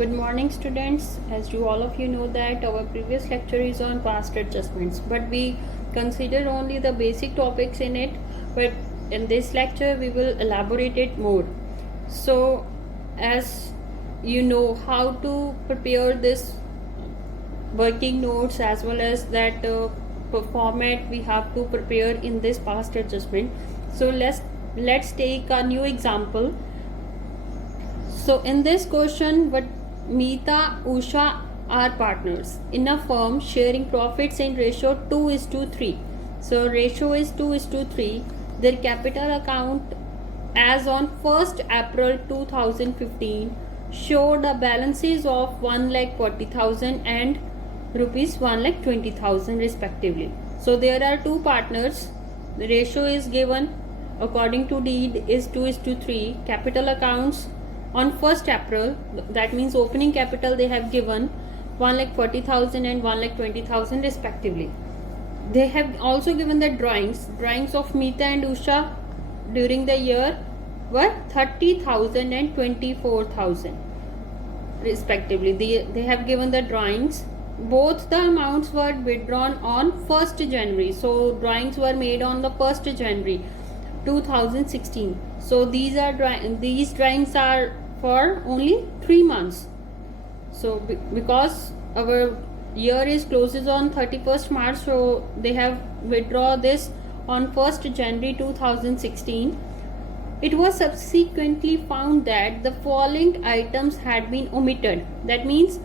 Good morning, students. As you all of you know that our previous lecture is on past adjustments, but we consider only the basic topics in it. But in this lecture, we will elaborate it more. So, as you know how to prepare this working notes as well as that format we have to prepare in this past adjustment. So let's take a new example. So in this question, what Meeta, Usha are partners in a firm sharing profits in ratio 2:3. So ratio is 2:3. Their capital account as on 1st April 2015 showed a balances of 1,40,000 and rupees 1,20,000 respectively. So there are two partners. The ratio is given according to deed is 2:3. Capital accounts on 1st April, that means opening capital they have given 1,40,000 and 1,20,000 respectively. They have also given the drawings of Meeta and Usha during the year were 30,000 and 24,000 respectively. They have given the drawings. Both the amounts were withdrawn on 1st January. So drawings were made on the 1st January 2016. So these drawings are for only 3 months. So because our year is closes on 31st March, so they have withdraw this on 1st January 2016. It was subsequently found that the following items had been omitted. That means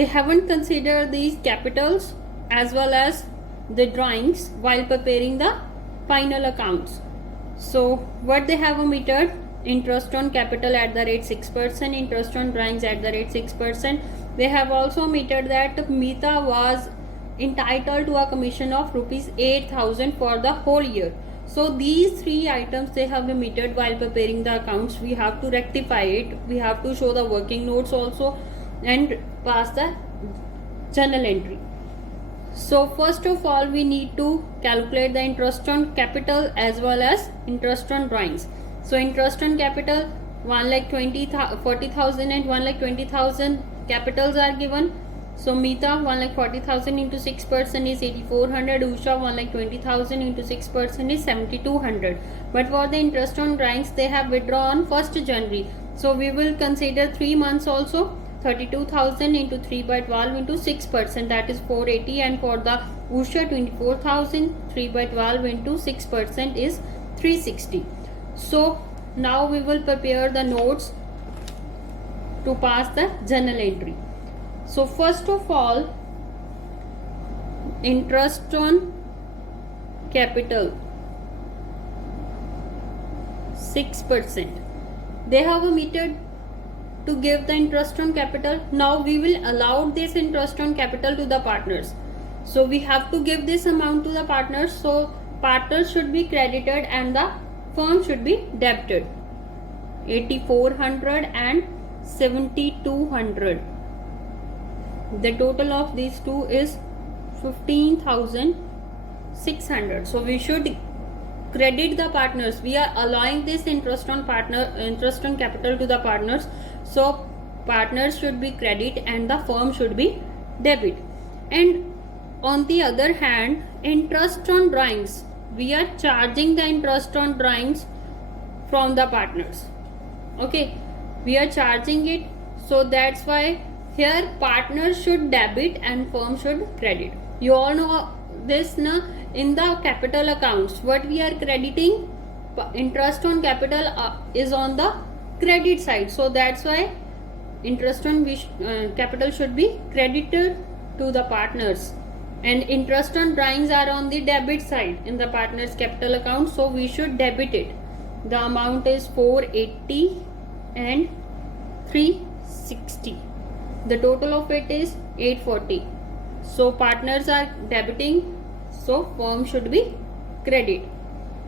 they haven't considered these capitals as well as the drawings while preparing the final accounts. So what they have omitted: interest on capital at the rate 6%, interest on drawings at the rate 6%. They have also omitted that Meeta was entitled to a commission of rupees 8,000 for the whole year. So these three items they have omitted while preparing the accounts. We have to rectify it. We have to show the working notes also and pass the journal entry. So first of all, we need to calculate the interest on capital as well as interest on drawings. So interest on capital 1,40,000 and 1,20,000 capitals are given. So Meeta 1,40,000 into 6% is 8,400. Usha 1,20,000 into 6% is 7,200. But for the interest on drawings, they have withdrawn 1st January. So we will consider 3 months also. 32,000 into 3 by 12 into 6%, that is 480. And for the Usha 24,000, 3 by 12 into 6% is 360. So now we will prepare the notes to pass the journal entry. So first of all, interest on capital 6%. They have omitted to give the interest on capital. Now we will allow this interest on capital to the partners. So we have to give this amount to the partners. So partners should be credited and the firm should be debited. 8,400 and 7,200. The total of these two is 15,600. So we should credit the partners. We are allowing this interest on capital to the partners. So partners should be credit and the firm should be debit. And on the other hand, interest on drawings, we are charging the interest on drawings from the partners. Okay, we are charging it. So that's why here partners should debit and firm should credit. You all know this na. In the capital accounts, what we are crediting, interest on capital is on the credit side. So that's why interest on capital should be credited to the partners, and interest on drawings are on the debit side in the partners capital account. So we should debit it. The amount is 480 and 360. The total of it is 840. So partners are debiting, so firm should be credit.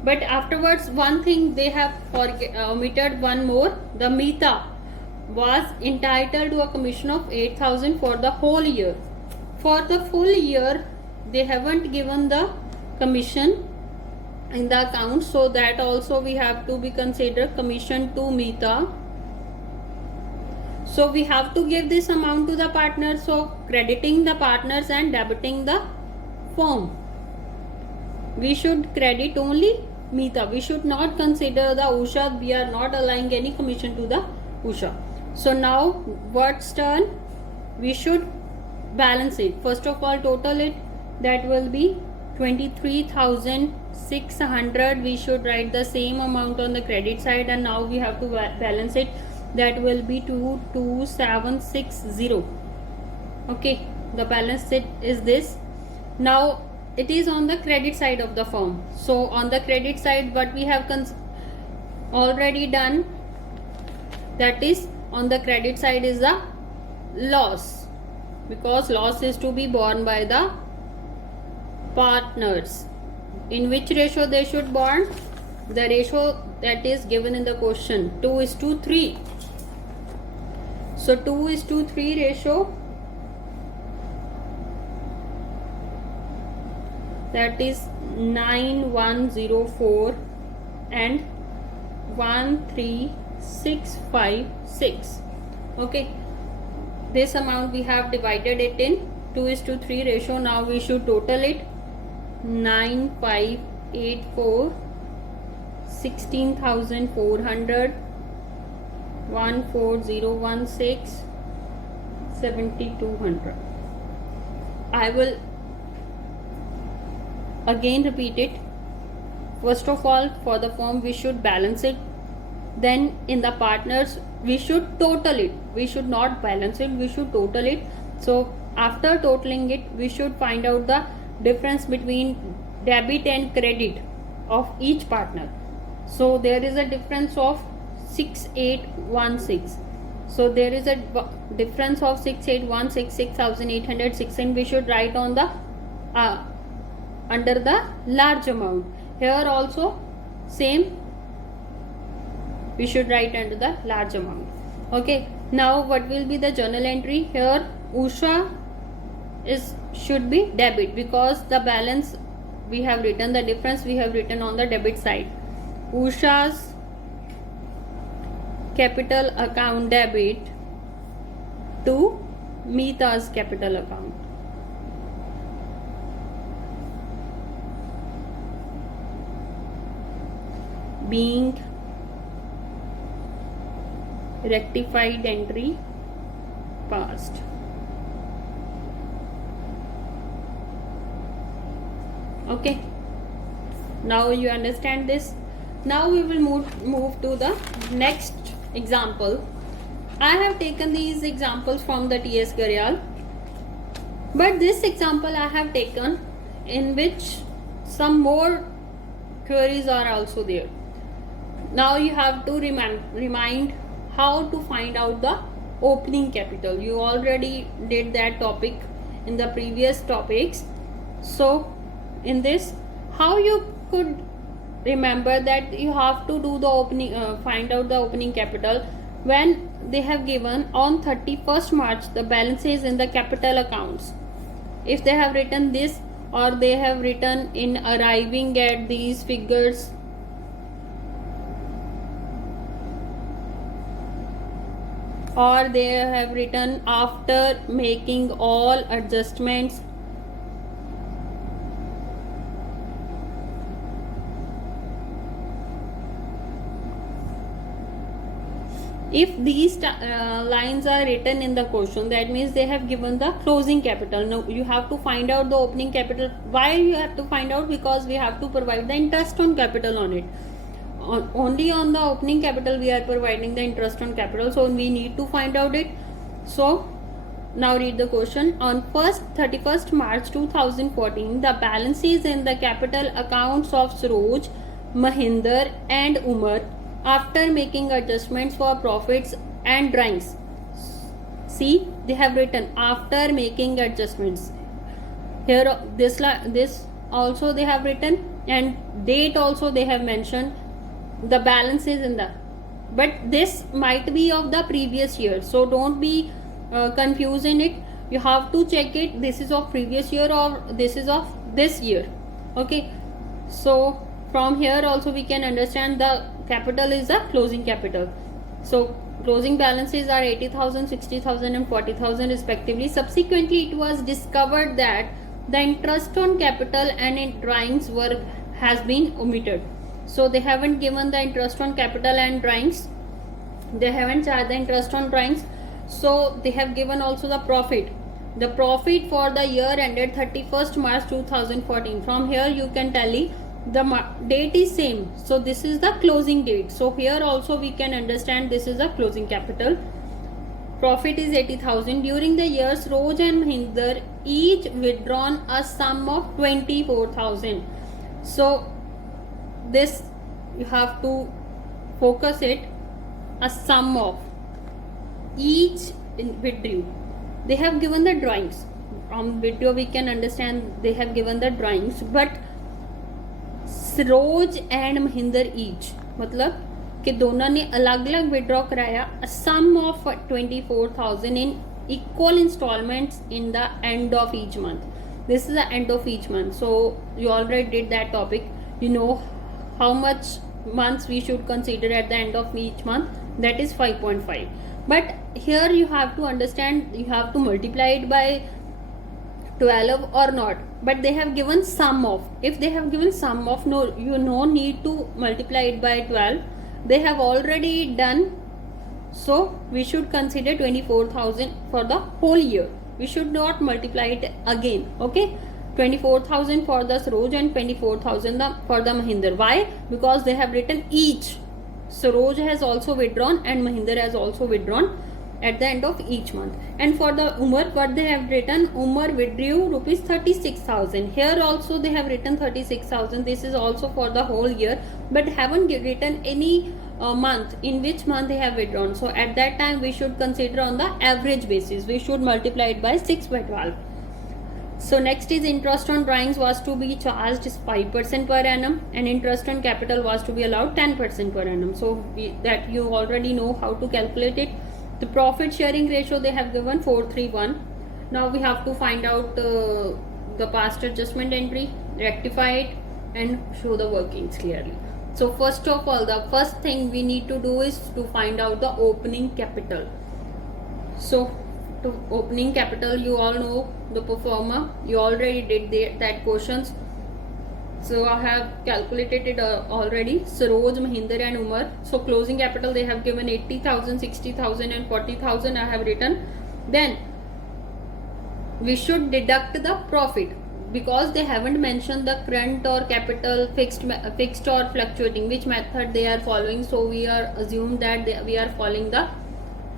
But afterwards, one thing they have omitted one more. The Meeta was entitled to a commission of 8,000 for the whole year. For the full year, they haven't given the commission in the account, so that also we have to be considered commission to Meeta So we have to give this amount to the partners. So crediting the partners and debiting the firm. We should credit only Meeta. We should not consider the Usha. We are not allowing any commission to the Usha. So now what's turn? We should balance it. First of all, total it. That will be 23,600. We should write the same amount on the credit side, and now we have to balance it. That will be 22760. Okay, the balance sheet is this. Now it is on the credit side of the firm. So on the credit side, what we have already done, that is on the credit side is the loss, because loss is to be borne by the partners. In which ratio they should borne? The ratio that is given in the question, 2:3. So 2:3 ratio, that is 9104 and 13656. Okay, this amount we have divided it in 2:3 ratio. Now we should total it. 9584, 16,400, 14016, 7,200. I will again repeat it. First of all, for the firm we should balance it. Then in the partners we should total it. We should not balance it, we should total it. So after totaling it, we should find out the difference between debit and credit of each partner. So there is a difference of 6816. So there is a difference of 6816, 6,816. We should write on the under the large amount. Here also same, we should write under the large amount. Okay, now what will be the journal entry? Here Usha should be debit, because the balance we have written, the difference we have written on the debit side. Usha's capital account debit to Meeta's capital account. Being rectified entry passed. Okay, now you understand this. Now we will move to the next example. I have taken these examples from the T.S. Garyal, but this example I have taken in which some more queries are also there. Now you have to remind how to find out the opening capital. You already did that topic in the previous topics. So in this, how you could remember that you have to do the opening, find out the opening capital when they have given on 31st March the balances in the capital accounts. If they have written this, or they have written in arriving at these figures, or they have written after making all adjustments, if these lines are written in the question, that means they have given the closing capital. Now you have to find out the opening capital. Why you have to find out? Because we have to provide the interest on capital on it. Only on the opening capital we are providing the interest on capital, so we need to find out it. So now read the question. On 31st March 2014, the balances in the capital accounts of Saroj, Mahinder and Umar after making adjustments for profits and drawings. See, they have written after making adjustments. Here this also they have written, and date also they have mentioned. The balances in the, but this might be of the previous year, so don't be confused in it. You have to check it, this is of previous year or this is of this year. Okay, so from here also we can understand the capital is the closing capital. So Closing balances are 80,000, 60,000 and 40,000 respectively. Subsequently, it was discovered that the interest on capital and in drawings work has been omitted. So they haven't given the interest on capital and drawings. They haven't charged the interest on drawings. So they have given also the profit. The profit for the year ended 31st March 2014. From here you can tally the date is same, so this is the closing date. So here also we can understand this is the closing capital. Profit is 80,000. During the years, Roj and Mahinder each withdrawn a sum of 24,000. So this you have to focus it, a sum of each withdrew. They have given the drawings. From video we can understand they have given the drawings, but Saroj and Mahinder each मतलब कि दोनों ने अलग अलग withdraw कराया sum of 24,000 in equal installments in the end of each month. This is the end of each month. So you already did that topic. You know how much months we should consider at the end of each month, that is 5.5. But here you have to understand, you have to multiply it by 12 or not, but they have given sum of. If they have given sum of, no, you no need to multiply it by 12. They have already done, so we should consider 24,000 for the whole year. We should not multiply it again. Okay, 24,000 for the Saroj and 24,000 for the Mahinder. Why? Because they have written each. Saroj has also withdrawn and Mahinder has also withdrawn at the end of each month. And for the Umar, what they have written, Umar withdrew rupees 36,000. Here also they have written 36,000. This is also for the whole year, but haven't written any month, in which month they have withdrawn. So at that time we should consider on the average basis. We should multiply it by 6 by 12. So next is interest on drawings was to be charged 5% per annum, and interest on capital was to be allowed 10% per annum. So that you already know how to calculate it. The profit sharing ratio they have given 431. Now we have to find out the past adjustment entry, rectify it and show the workings clearly. So first of all, the first thing we need to do is to find out the opening capital. So to opening capital, you all know the performer, you already did that questions. So I have calculated it already. Saroj, Mahinder and Umar. So closing capital they have given 80,000, 60,000 and 40,000 I have written. Then we should deduct the profit, because they haven't mentioned the current or capital, fixed or fluctuating, which method they are following. So we are assumed that we are following the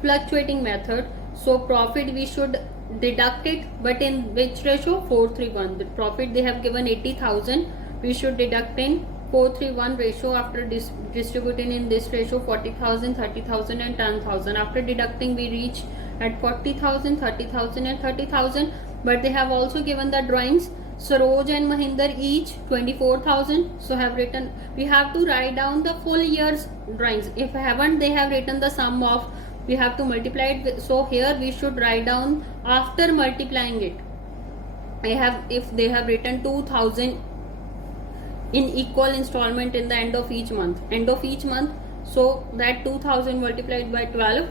fluctuating method. So profit we should deduct it, but in which ratio? 431. The profit they have given 80,000. We should deduct in 431 ratio. After distributing in this ratio 40,000, 30,000 and 10,000. After deducting we reach at 40,000, 30,000 and 30,000. But they have also given the drawings. Saroj and Mahinder each 24,000. So have written, we have to write down the full year's drawings. If haven't, they have written the sum of, we have to multiply it with, so here we should write down after multiplying it. If they have written 2,000 in equal installment in the end of each month, so that 2,000 multiplied by 12,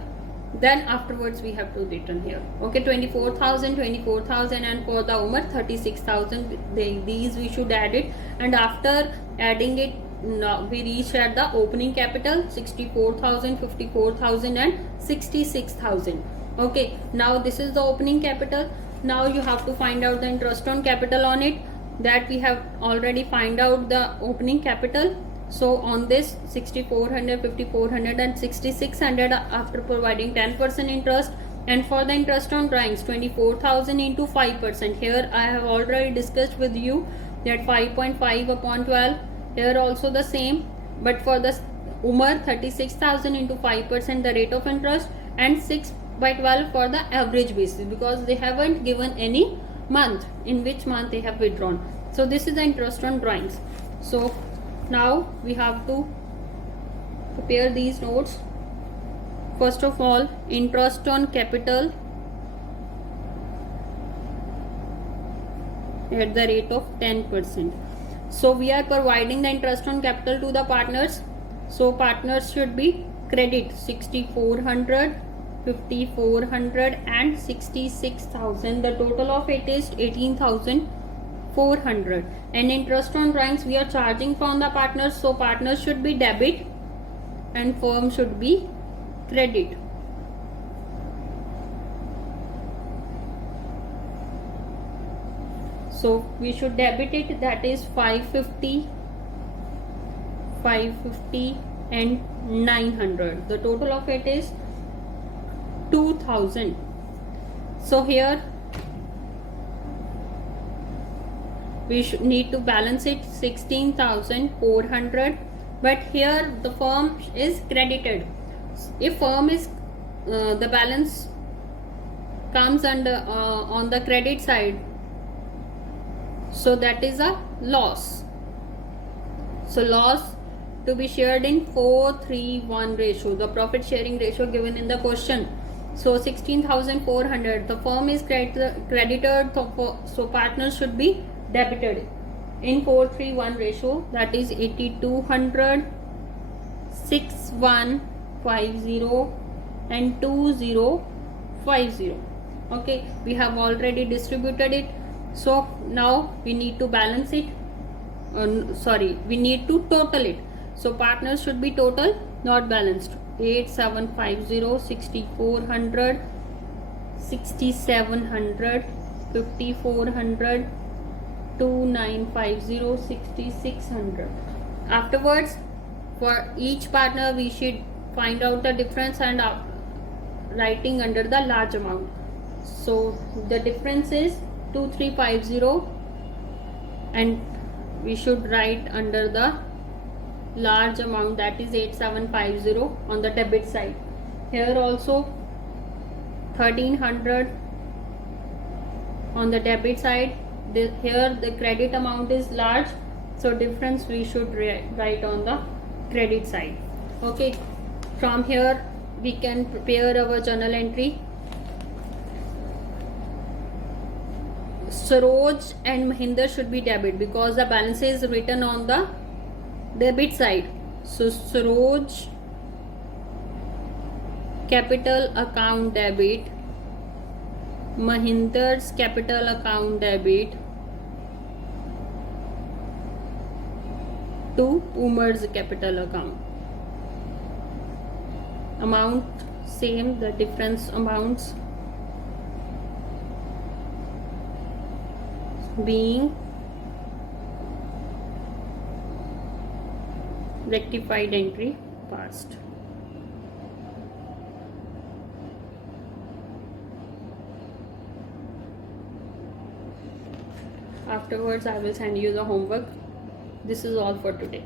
then afterwards we have to return here. Okay, 24,000, 24,000 and for the Umar 36,000. These we should add it, and after adding it, now we reach at the opening capital 64,000, 54,000 and 66,000. Okay, now this is the opening capital. Now you have to find out the interest on capital on it. That we have already find out the opening capital. So on this 6,400, 5,400 and 6,600 after providing 10% interest. And for the interest on drawings, 24,000 into 5%. Here I have already discussed with you that 5.5 upon 12. Here also the same, but for the Umar 36,000 into 5% the rate of interest, and 6 by 12 for the average basis, because they haven't given any month, in which month they have withdrawn. So this is the interest on drawings. So now we have to prepare these notes. First of all, interest on capital at the rate of 10%. So we are providing the interest on capital to the partners. So partners should be credit 6400, 5400 and 66,000. The total of it is 18,400. And interest on drawings we are charging from the partners, so partners should be debit and firm should be credit. So we should debit it, that is 550, 550 and 900. The total of it is 2000. So here we should need to balance it 16,400, but here the firm is credited. If firm is the balance comes under on the credit side, so that is a loss. So loss to be shared in 4:3:1 ratio, the profit sharing ratio given in the question. So 16,400, the firm is credited, so partners should be debited in 4:3:1 ratio, that is 8,200, 6,150 and 2,050. Okay, we have already distributed it. So now we need to balance it, we need to total it. So partners should be total, not balanced. 8,750, 6,400, 6,700, 5,400, 2,950, 6,600. Afterwards, for each partner we should find out the difference and writing under the large amount. So the difference is 2,350 and we should write under the large amount, that is 8,750 on the debit side. Here also 1,300 on the debit side. Here the credit amount is large, so difference we should write on the credit side. Okay, from here we can prepare our journal entry. Saroj and Mahinder should be debit because the balance is written on the debit side. So Saroj capital account debit, Mahinder's capital account debit to Umar's capital account. Amount same, the difference amounts being rectified entry passed. Afterwards I will send you the homework. This is all for today.